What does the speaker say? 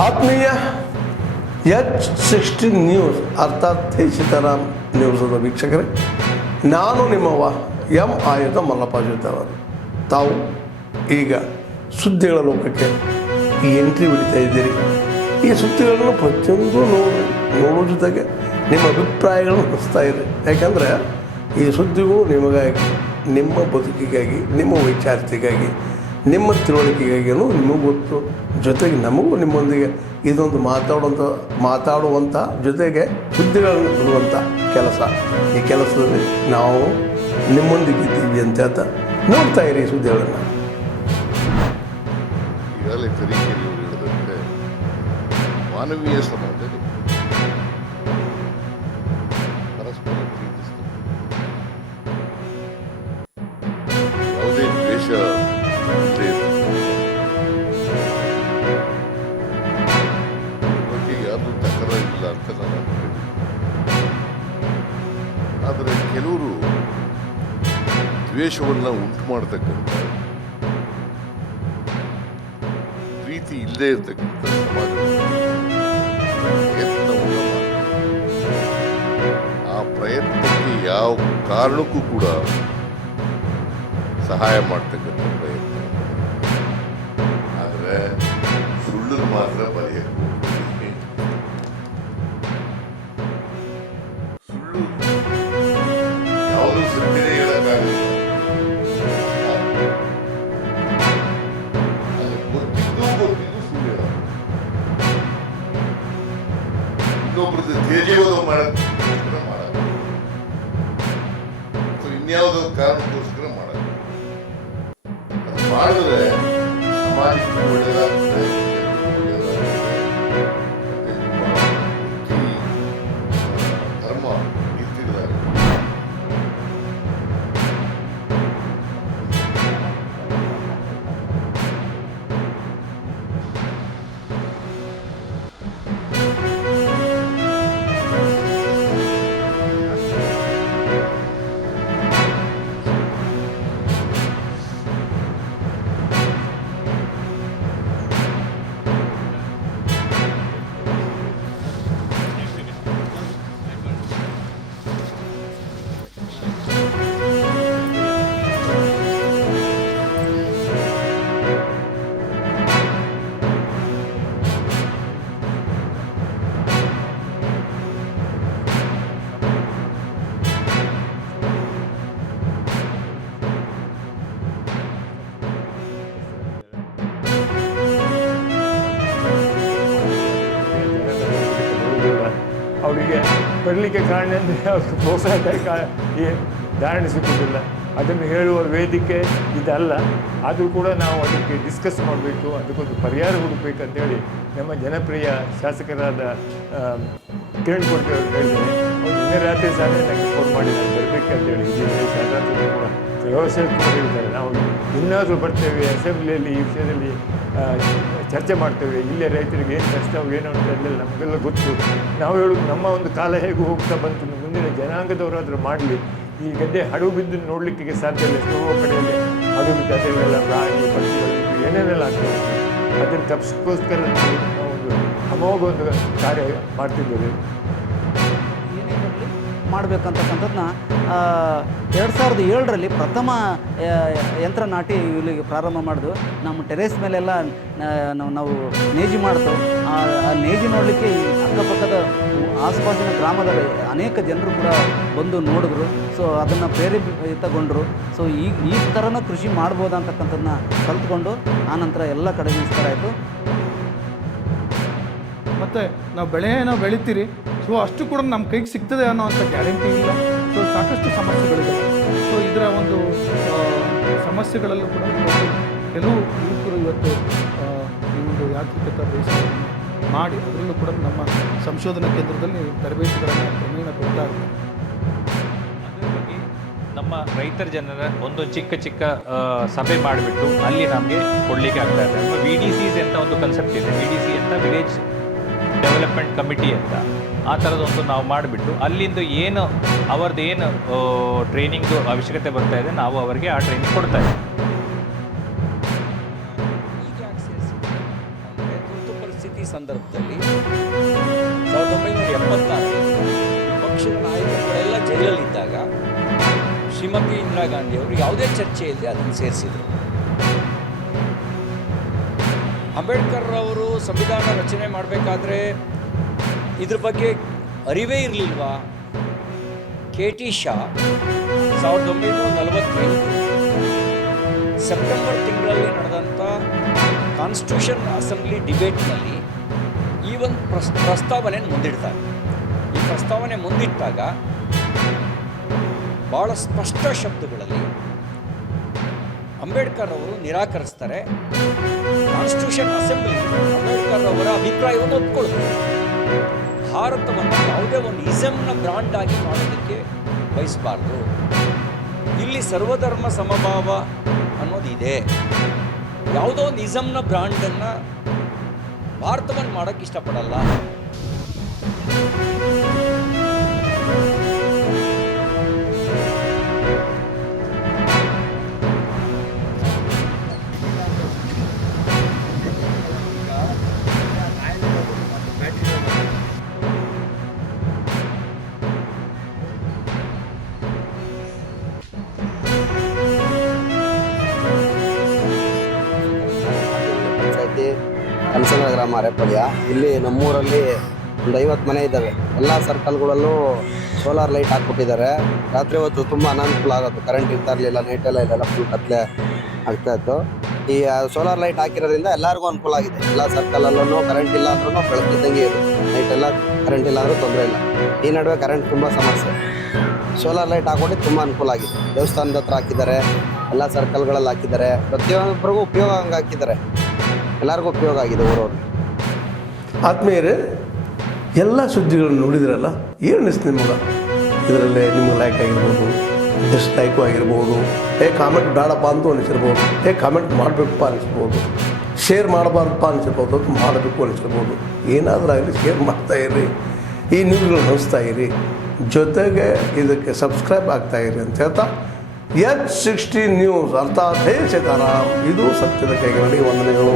ಆತ್ಮೀಯ H16 news ಅರ್ಥಾತ್ ಸೀತಾರಾಮ್ ನ್ಯೂಸದ ವೀಕ್ಷಕರೇ, ನಾನು ನಿಮ್ಮವ ಎಂ ಆಯುಧ ಮಲ್ಲಪ್ಪ ಜೊತೆವರು. ತಾವು ಈಗ ಸುದ್ದಿಗಳ ಲೋಕಕ್ಕೆ ಎಂಟ್ರಿ ಹೊಡಿತಾ ಇದ್ದೀರಿ. ಈ ಸುದ್ದಿಗಳನ್ನು ಪ್ರತಿಯೊಂದು ನೋಡೋ ಜೊತೆಗೆ ನಿಮ್ಮ ಅಭಿಪ್ರಾಯಗಳನ್ನು ಹಂಚ್ತಾ ಇರಿ. ಯಾಕಂದರೆ ಈ ಸುದ್ದಿಗಳು ನಿಮಗಾಗಿ, ನಿಮ್ಮ ಬದುಕಿಗಾಗಿ, ನಿಮ್ಮ ವೈಚಾರಿಕೆಗಾಗಿ, ನಿಮ್ಮ ತಿಳುವಳಿಕೆಗಾಗಿಯೂ ನಿಮಗೂ ಗೊತ್ತು. ಜೊತೆಗೆ ನಮಗೂ ನಿಮ್ಮೊಂದಿಗೆ ಇದೊಂದು ಮಾತಾಡುವಂಥ ಜೊತೆಗೆ ಸುದ್ದಿಗಳನ್ನು ಬಿಡುವಂಥ ಕೆಲಸ. ಈ ಕೆಲಸದಲ್ಲಿ ನಾವು ನಿಮ್ಮೊಂದಿಗೆ ಇದ್ದೀವಿ ಅಂತ ಹೇಳ್ತಾ ನೋಡ್ತಾ ಇರಿ ಸುದ್ದಿಗಳನ್ನು. ಈಗಾಗಲೇ ತರೀಕೆರೆಯವರು ಹೇಳಿದಂತೆ ಮಾನವೀಯ ಸಮಾಜದಲ್ಲಿ ಪರಸ್ಪರ ಪ್ರೀತಿಸ್ತದೆ, ಯಾವುದೇ ದ್ವೇಷ ಇಲ್ಲದೆ ಬಗ್ಗೆ ಯಾರ್ದು ತಕರಾರಿಲ್ಲ ಅಂತ ನಾನು ಅನ್ಕೊಂಡಿದ್ದೆ. ಆದರೆ ಕೆಲವರು ದ್ವೇಷವನ್ನು ಉಂಟು ಮಾಡತಕ್ಕಂಥ, ಪ್ರೀತಿ ಇಲ್ಲದೆ ಇರತಕ್ಕಂಥ ಸಮಾಜವನ್ನು ಪ್ರಯತ್ನವನ್ನು ಆ ಪ್ರಯತ್ನಕ್ಕೆ ಯಾವ ಕಾರಣಕ್ಕೂ ಕೂಡ ಸಹಾಯ ಮಾಡ್ತಕ್ಕಂಥ ಪ್ರಯತ್ನ. ಆದರೆ ಸುಳ್ಳು ಮಾತ್ರ ಬರೆಯಬೇಕು. ಸುಳ್ಳು ಯಾವುದೂ ಸತ್ಯನೇ ಹೇಳಕ್ಕಾಗಲ್ಲ. ಗೊತ್ತಿದ್ದು ಸುಳ್ಳು ಹೇಳ, ಇನ್ನೊಬ್ರದ್ದು ತೇಜೋಧ ಮಾಡೋದಕ್ಕೋಸ್ಕರ ಮಾಡಲ್ಲ, ಅಥವಾ ಇನ್ಯಾವುದೋ ಕಾರಣಕ್ಕೋಸ್ಕರ ಮಾಡಲ್ಲ. ಅದು ಮಾಡಿದ್ರೆ ಸಮಾಜಕ್ಕೆ ಒಳ್ಳೆಯದಾಗ್ತದೆ, ಮತ್ತೆ ನಿಮ್ಮ ವೃತ್ತಿ ಧರ್ಮ ಇರ್ತಿರ್ತಾರೆ. ಅವರಿಗೆ ಬರಲಿಕ್ಕೆ ಕಾರಣ ಅಂದರೆ ಅವ್ರಿಗೆ ಪ್ರೋತ್ಸಾಹ ಧಾರಣೆ ಸಿಕ್ಕುವುದಿಲ್ಲ. ಅದನ್ನು ಹೇಳುವ ವೇದಿಕೆ ಇದಲ್ಲ. ಆದರೂ ಕೂಡ ನಾವು ಅದಕ್ಕೆ ಡಿಸ್ಕಸ್ ಮಾಡಬೇಕು, ಅದಕ್ಕೊಂದು ಪರಿಹಾರ ಹುಡುಕಬೇಕಂತೇಳಿ ನಮ್ಮ ಜನಪ್ರಿಯ ಶಾಸಕರಾದ ಕಿರಣ್ ಕೊಡ್ತಿ ಅವರು ಹೇಳಿದ್ದಾರೆ. ಅವ್ರು ನಿನ್ನೆ ರಾತ್ರಿ ಸಹ ನನಗೆ ಫೋನ್ ಮಾಡಿ ನಾನು ಬರಬೇಕಂತೇಳಿ ಶಾಸಕರು ಕೂಡ ವ್ಯವಸ್ಥೆ ಕೂಡ ಹೇಳಿದ್ದಾರೆ. ನಾವು ಇನ್ನಾದರೂ ಬರ್ತೇವೆ, ಅಸೆಂಬ್ಲಿಯಲ್ಲಿ ಈ ವಿಷಯದಲ್ಲಿ ಚರ್ಚೆ ಮಾಡ್ತೇವೆ. ಇಲ್ಲೇ ರೈತರಿಗೆ ಏನು ಕಷ್ಟ ಏನು ಅಂತೆಲ್ಲ ನಮಗೆಲ್ಲ ಗೊತ್ತು. ನಾವು ಹೇಳೋದು ನಮ್ಮ ಒಂದು ಕಾಲ ಹೇಗೂ ಹೋಗ್ತಾ ಬಂತು, ಮುಂದಿನ ಜನಾಂಗದವರಾದರೂ ಮಾಡಲಿ. ಈ ಗದ್ದೆ ಹಡವು ಬಿದ್ದು ನೋಡಲಿಕ್ಕೆ ಸಾಧ್ಯ ಇಲ್ಲ. ಎಷ್ಟೋ ಕಡೆಯಲ್ಲಿ ಹಡವು ಬಿದ್ದು ಅದೆಲ್ಲ ಪ್ರಾಣಿ ಪಕ್ಷಿಗಳು ಏನೇನೆಲ್ಲ ಆಗ್ತದೆ. ಅದನ್ನು ತಪ್ಪಿಸ್ಕೋಸ್ಕರ ನಾವು ಒಂದು ಅಮೋಘ ಒಂದು ಕಾರ್ಯ ಮಾಡ್ತಿದ್ದೇವೆ. ಮಾಡಬೇಕಂತಕ್ಕಂಥದ್ದನ್ನ 2007ರಲ್ಲಿ ಪ್ರಥಮ ಯಂತ್ರ ನಾಟಿ ಇಲ್ಲಿಗೆ ಪ್ರಾರಂಭ ಮಾಡಿದ್ವು. ನಮ್ಮ ಟೆರೇಸ್ ಮೇಲೆಲ್ಲ ನಾವು ನೇಜಿ ಮಾಡ್ತು. ಆ ನೇಜಿ ನೋಡಲಿಕ್ಕೆ ಅಕ್ಕಪಕ್ಕದ ಆಸುಪಾಸಿನ ಗ್ರಾಮದ ಅನೇಕ ಜನರು ಕೂಡ ಬಂದು ನೋಡಿದ್ರು. ಸೊ ಅದನ್ನು ಪ್ರೇರೇಪಿತಗೊಂಡರು. ಸೊ ಈ ಥರನ ಕೃಷಿ ಮಾಡ್ಬೋದಾ ಅಂತಕ್ಕಂಥದ್ದನ್ನ ಕಲ್ತ್ಕೊಂಡು ಆನಂತರ ಎಲ್ಲ ಕಡೆ ವಿಸ್ತಾರ ಆಯಿತು. ಮತ್ತು ನಾವು ಬೆಳೆಯನ್ನು ಬೆಳಿತೀರಿ, ಸೊ ಅಷ್ಟು ಕೂಡ ನಮ್ಮ ಕೈಗೆ ಸಿಗ್ತದೆ ಅನ್ನೋವಂಥ ಗ್ಯಾರಂಟಿ ಇಲ್ಲ. ಸೊ ಸಾಕಷ್ಟು ಸಮಸ್ಯೆಗಳಿದೆ. ಸೊ ಇದರ ಒಂದು ಸಮಸ್ಯೆಗಳಲ್ಲೂ ಕೂಡ ಕೆಲವು ಯುವಕರು ಇವತ್ತು ಈ ಒಂದು ಯಾಂತ್ರಿಕತೆ ಬೇಸಾಯವನ್ನು ಮಾಡಿ ಅದರಲ್ಲೂ ಕೂಡ ನಮ್ಮ ಸಂಶೋಧನಾ ಕೇಂದ್ರದಲ್ಲಿ ತರಬೇತಿಗಳನ್ನು ಕ್ರಮೇಣ ಕೊಡ್ತಾ ಇದ್ದಾರೆ. ಅದರ ಬಗ್ಗೆ ನಮ್ಮ ರೈತರ ಜನರ ಒಂದು ಚಿಕ್ಕ ಸಭೆ ಮಾಡಿಬಿಟ್ಟು ಅಲ್ಲಿ ನಮಗೆ ಕೊಡಲಿಕ್ಕೆ ಆಗ್ತಾ ಇದೆ. ನಮ್ಮ VDCs ಅಂತ ಒಂದು ಕನ್ಸೆಪ್ಟ್ ಇದೆ. VDC ಅಂತ ವಿಲೇಜ್ ಡೆವಲಪ್ಮೆಂಟ್ ಕಮಿಟಿ ಅಂತ. ಆ ಥರದೊಂದು ನಾವು ಮಾಡಿಬಿಟ್ಟು ಅಲ್ಲಿಂದ ಏನು ಅವರದ್ದು ಏನು ಟ್ರೈನಿಂಗ್ ಅವಶ್ಯಕತೆ ಬರ್ತಾ ಇದೆ ನಾವು ಅವರಿಗೆ ಆ ಟ್ರೈನಿಂಗ್ ಕೊಡ್ತಾ ಇದ್ದೀವಿ. ಈಗ ತುರ್ತು ಪರಿಸ್ಥಿತಿ ಕ್ರಾಂತಿ ಸಂದರ್ಭದಲ್ಲಿ 1976 ಪಕ್ಷದ ನಾಯಕರುಗಳೆಲ್ಲ ಜೈಲಲ್ಲಿದ್ದಾಗ ಶ್ರೀಮತಿ ಇಂದಿರಾ ಗಾಂಧಿಯವರು ಯಾವುದೇ ಚರ್ಚೆ ಇಲ್ಲದೆ ಅದನ್ನು ಸೇರಿಸಿದರು. ಅಂಬೇಡ್ಕರ್ ಅವರು ಸಂವಿಧಾನ ರಚನೆ ಮಾಡಬೇಕಾದ್ರೆ ಇದ್ರ ಬಗ್ಗೆ ಅರಿವೇ ಇರಲಿಲ್ವಾ? KT ಶಾ 1948 ಸೆಪ್ಟೆಂಬರ್ ತಿಂಗಳಲ್ಲಿ ನಡೆದಂಥ ಕಾನ್ಸ್ಟಿಟ್ಯೂಷನ್ ಅಸೆಂಬ್ಲಿ ಡಿಬೇಟ್ನಲ್ಲಿ ಈ ಒಂದು ಪ್ರಸ್ತಾವನೆಯನ್ನು ಮುಂದಿಡ್ತಾರೆ. ಈ ಪ್ರಸ್ತಾವನೆ ಮುಂದಿಟ್ಟಾಗ ಭಾಳ ಸ್ಪಷ್ಟ ಶಬ್ದಗಳಲ್ಲಿ ಅಂಬೇಡ್ಕರ್ ಅವರು ನಿರಾಕರಿಸ್ತಾರೆ. ಕಾನ್ಸ್ಟಿಟ್ಯೂಷನ್ ಅಸೆಂಬ್ಲಿ ಅಂಬೇಡ್ಕರ್ ಅವರ ಅಭಿಪ್ರಾಯವನ್ನು ಒಪ್ಕೊಳ್ತಾರೆ. ಭಾರತವನ್ನು ಯಾವುದೇ ಒಂದು ಇಸಮ್ನ ಬ್ರಾಂಡ್ ಆಗಿ ಮಾಡೋದಕ್ಕೆ ಬಯಸಬಾರ್ದು. ಇಲ್ಲಿ ಸರ್ವಧರ್ಮ ಸಮಭಾವ ಅನ್ನೋದಿದೆ. ಯಾವುದೋ ಒಂದು ಇಸಮ್ನ ಬ್ರಾಂಡನ್ನು ಭಾರತವನ್ನು ಮಾಡೋಕ್ಕೆ ಇಷ್ಟಪಡಲ್ಲ. ಪಂಚಾಯತಿ ಕನಸಂದ್ರ ಗ್ರಾಮ ಅರೆಪಳ್ಯ. ಇಲ್ಲಿ ನಮ್ಮೂರಲ್ಲಿ ಒಂದು 50 ಮನೆ ಇದ್ದಾವೆ. ಎಲ್ಲ ಸರ್ಕಲ್ಗಳಲ್ಲೂ ಸೋಲಾರ್ ಲೈಟ್ ಹಾಕ್ಬಿಟ್ಟಿದ್ದಾರೆ. ರಾತ್ರಿ ಹೊತ್ತು ತುಂಬ ಅನಾನುಕೂಲ ಆಗುತ್ತೆ. ಕರೆಂಟ್ ಇರ್ತಾ ಇರಲಿಲ್ಲ, ನೈಟೆಲ್ಲ ಇಲ್ಲೆಲ್ಲ ಫುಲ್ ಕತ್ಲೆ ಆಗ್ತಾಯಿತ್ತು. ಈ ಸೋಲಾರ್ ಲೈಟ್ ಹಾಕಿರೋದ್ರಿಂದ ಎಲ್ಲರಿಗೂ ಅನುಕೂಲ ಆಗಿದೆ. ಎಲ್ಲ ಸರ್ಕಲಲ್ಲೂ ಕರೆಂಟ್ ಇಲ್ಲ ಅಂದ್ರೂ ಬೆಳಕಿದ್ದಂಗೆ ಇದೆ. ನೈಟೆಲ್ಲ ಕರೆಂಟ್ ಇಲ್ಲ ಅಂದರೂ ತೊಂದರೆ ಇಲ್ಲ. ಈ ನಡುವೆ ಕರೆಂಟ್ ತುಂಬ ಸಮಸ್ಯೆ. ಸೋಲಾರ್ ಲೈಟ್ ಹಾಕೊಂಡು ತುಂಬ ಅನುಕೂಲ ಆಗಿದೆ. ದೇವಸ್ಥಾನದ ಹತ್ರ ಹಾಕಿದ್ದಾರೆ, ಎಲ್ಲ ಸರ್ಕಲ್ಗಳಲ್ಲಿ ಹಾಕಿದ್ದಾರೆ. ಪ್ರತಿಯೊಬ್ಬರಿಗೂ ಉಪಯೋಗ ಹಂಗೆ ಹಾಕಿದ್ದಾರೆ. ಎಲ್ಲರಿಗೂ ಉಪಯೋಗ ಆಗಿದೆ ಊರವ್ರಿಗೆ. ಆತ್ಮೀಯರೇ, ಎಲ್ಲ ಸುದ್ದಿಗಳನ್ನು ನೋಡಿದ್ರಲ್ಲ, ಏನು ಅನಿಸ್ತು ನಿಮಗೆ? ಇದರಲ್ಲೇ ನಿಮ್ಗೆ ಲೈಕ್ ಆಗಿರ್ಬೋದು, ಡಿಸ್ಲೈಕು ಆಗಿರ್ಬೋದು, ಕಾಮೆಂಟ್ ಬೇಡಪ್ಪ ಅಂತೂ ಅನಿಸಿರ್ಬೋದು, ಕಾಮೆಂಟ್ ಮಾಡಬೇಕಪ್ಪ ಅನಿಸ್ಬೋದು, ಶೇರ್ ಮಾಡಬಾರ್ದಪ್ಪ ಅನಿಸಿರ್ಬೋದು, ಅದು ಮಾಡಬೇಕು ಅನಿಸಿರ್ಬೋದು. ಏನಾದರೂ ಆಗಲಿ ಶೇರ್ ಮಾಡ್ತಾಯಿರಿ, ಈ ನ್ಯೂಸ್ಗಳನ್ನ ಹಂಚ್ತಾ ಇರಿ, ಜೊತೆಗೆ ಇದಕ್ಕೆ ಸಬ್ಸ್ಕ್ರೈಬ್ ಆಗ್ತಾಯಿರಿ ಅಂತ ಹೇಳ್ತಾ H16 ನ್ಯೂಸ್ ಅರ್ಥಾತ್ ಹೇ ಸೀತಾರಾಮ್, ಇದು ಸತ್ಯದ ಕೈಗಳಲ್ಲಿ ವಂದನೆಗಳು.